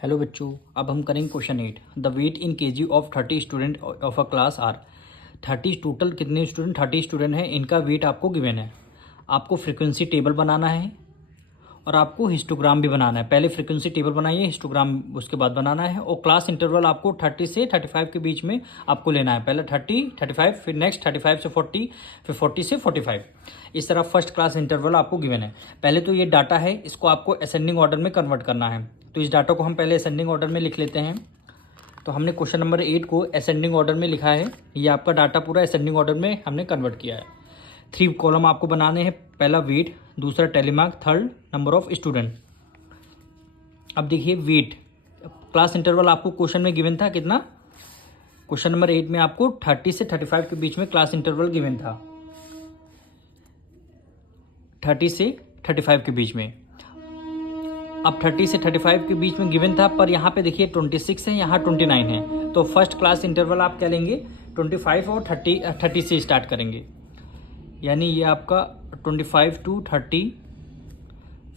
Hello बच्चों, अब हम करेंगे question 8। The weight in KG of 30 student of a class are 30 total कितने स्टूडेंट 30 स्टूडेंट हैं, इनका वेट आपको गिवन है। आपको फ्रीक्वेंसी टेबल बनाना है और आपको हिस्टोग्राम भी बनाना है। पहले फ्रीक्वेंसी टेबल बनाइए, हिस्टोग्राम उसके बाद बनाना है। और क्लास इंटरवल आपको 30 से 35 के बीच में आपको लेना है। पहले 30, 35, फिर नेक्स्ट 35 से 40, फिर 40 से 45। इस तरह फर्स्ट क्लास इंटरवल आपको गिवन है। पहले तो ये डाटा है, इसको आपको असेंडिंग ऑर्डर में कन्वर्ट करना है। तो इस डाटा को हम पहले असेंडिंग ऑर्डर में लिख लेते हैं। तो हमने क्वेश्चन नंबर 8 को असेंडिंग ऑर्डर में लिखा है। ये आपका डाटा पूरा असेंडिंग ऑर्डर में हमने कन्वर्ट किया है। 3 कॉलम आपको बनाने हैं। पहला वेट, दूसरा टेलीमार्क, थर्ड नंबर ऑफ स्टूडेंट। अब देखिए वेट, क्लास इंटरवल आपको क्वेश्चन में गिवन था कितना। क्वेश्चन नंबर 8 में आपको 30 से 35 के बीच में क्लास इंटरवल गिवन था, 30 से 35 के बीच में। अब 30 से 35 के बीच में गिवन था, पर यहाँ पे देखिए 26 है, यहाँ 29 है। तो फर्स्ट क्लास इंटरवल आप क्या लेंगे, 25 और 30 से स्टार्ट करेंगे। यानी ये आपका 25 to 30,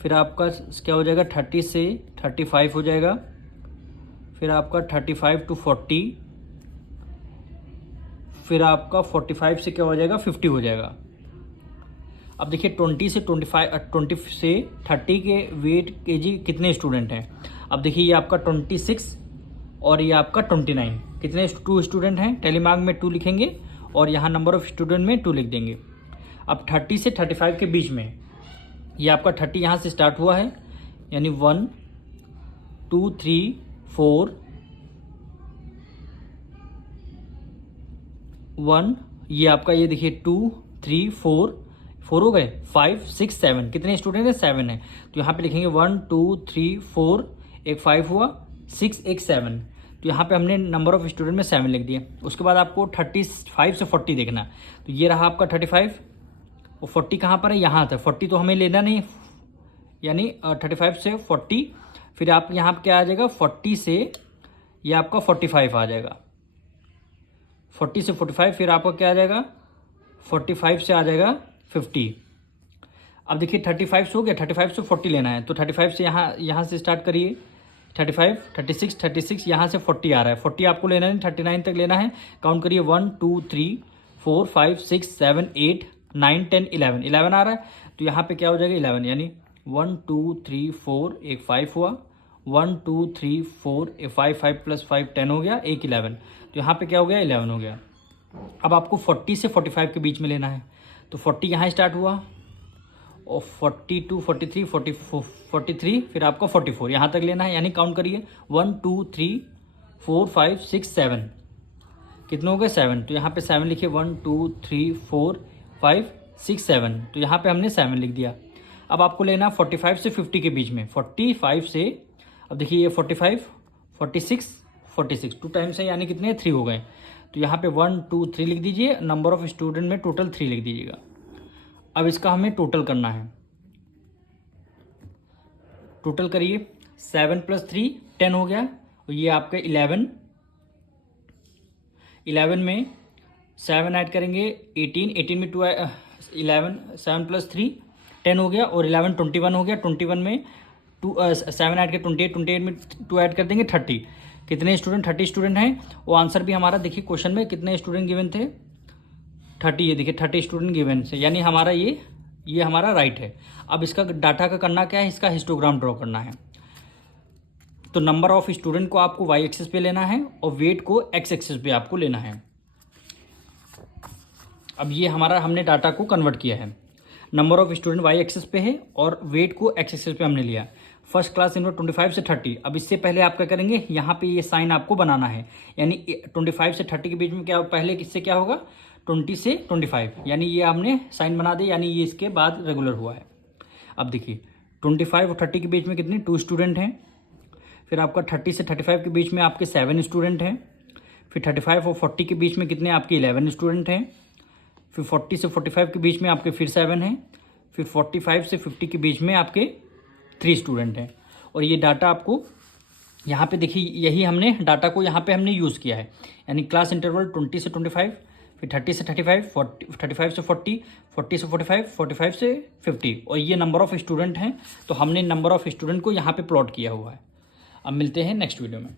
फिर आपका क्या हो जाएगा 30 से 35 हो जाएगा, फिर आपका 35 to 40, फिर आपका 45 से क्या हो जाएगा 50 हो जाएगा। अब देखिए 20 से 30 के वेट केजी कितने स्टूडेंट हैं। अब देखिए ये आपका 26 और ये आपका 29, कितने 2 स्टूडेंट हैं। टेलीमार्क में 2 लिखेंगे और यहाँ नंबर ऑफ स्टूडेंट में 2 लिख देंगे। अब 30 से 35 के बीच में ये आपका 30 यहाँ से स्टार्ट हुआ है, यानी 1 2 3 4 1, ये आपका ये देखिए 2 3 4 हो गए, 5 6 7, कितने स्टूडेंट है 7 है। तो यहाँ पे लिखेंगे 1 2 3 4, एक 5 हुआ, 6 एक 7। तो यहाँ पे हमने नंबर ऑफ स्टूडेंट में 7 लिख दिया। उसके बाद आपको 35 से 40 देखना। तो ये रहा आपका 35 और 40 कहाँ पर है, यहाँ था। 40 तो हमें लेना नहीं, यानी 35 से 40, फिर आप यहाँ पे क्या आ जाएगा 40 से ये आपका 45 आ जाएगा। 40 से 45, फिर आपका क्या आ जाएगा 45 से आ जाएगा 50। अब देखिए 35 से हो गया, 35 से 40 लेना है। तो 35 से यहाँ से स्टार्ट करिए, 35 36 यहाँ से 40 आ रहा है। 40 आपको लेना है, 39 तक लेना है। काउंट करिए 1 2 3 4 5 6 7 8 9 10 11 आ रहा है। तो यहाँ पे क्या हो जाएगा 11, यानी 1 2 3 4, एक 5 हुआ, 1 2 3 4, एक 5 5 प्लस 5 10 हो गया, एक 11। तो यहाँ पे क्या हो गया 11 हो गया। अब आपको 40 से 45 के बीच में लेना है। तो 40 यहाँ स्टार्ट हुआ और 42 43 43, फिर आपका 44 यहाँ तक लेना है। यानी काउंट करिए 1 2 3 4 5 6 7, कितने हो गए 7। तो यहाँ पे 7 लिखिए, 1 2 3 4 5 6 7। तो यहाँ पे हमने 7 लिख दिया। अब आपको लेना 45 से 50 के बीच में। 45 से, अब देखिए ये 45 46 2 टाइम्स है, यानी कितने 3 हो गए। तो यहाँ पे 1 2 3 लिख दीजिए। नंबर ऑफ स्टूडेंट में टोटल 3 लिख दीजिएगा। अब इसका हमें टोटल करना है। टोटल करिए, 7 + 3 10 हो गया, और ये आपके 11 में 7 ऐड करेंगे 18 में 2 11, 7 + 3 10 हो गया, और 11 21 हो गया। 21 में 7 ऐड कर 28 में 2 ऐड कर देंगे 30। कितने स्टूडेंट 30 स्टूडेंट हैं। वो आंसर भी हमारा देखिए क्वेश्चन में कितने स्टूडेंट गिवन थे 30, ये देखिए 30 स्टूडेंट गिवन से, यानी हमारा ये हमारा राइट है। अब इसका डाटा का करना क्या है, इसका हिस्टोग्राम ड्रॉ करना है। तो नंबर ऑफ स्टूडेंट को आपको वाई एक्सिस पे लेना है और वेट को एक्स एक्सिस पे आपको लेना है। अब ये हमारा हमने डाटा को कन्वर्ट किया है। Number of student Y axis पे है और वेट को एक्स एक्सिस पे हमने लिया। फर्स्ट क्लास इनवर्स 25 से 30। अब इससे पहले आप क्या करेंगे, यहाँ पे ये साइन आपको बनाना है। यानी 25 से 30 के बीच में क्या पहले किससे क्या होगा 20 से 25, यानी ये हमने साइन बना दिया, यानी ये इसके बाद रेगुलर हुआ है। अब देखिए 25 और 30 के बीच में कितने 2 स्टूडेंट हैं। फिर आपका 30 से 35 के बीच में आपके 7 स्टूडेंट हैं। फिर 35 और 40 के बीच में कितने आपके 11 स्टूडेंट हैं। फिर 40 से 45 के बीच में आपके फिर 7 हैं। फिर 45 से 50 के बीच में आपके 3 स्टूडेंट हैं। और ये डाटा आपको यहाँ पे देखिए, यही हमने डाटा को यहाँ पे हमने यूज़ किया है। यानी क्लास इंटरवल 20 से 25, फिर 30 से 35, 35 से 40, 40 से 45, 45 से 50, और ये नंबर ऑफ़ स्टूडेंट हैं। तो हमने नंबर ऑफ़ स्टूडेंट को यहाँ पे प्लॉट किया हुआ है। अब मिलते हैं नेक्स्ट वीडियो में।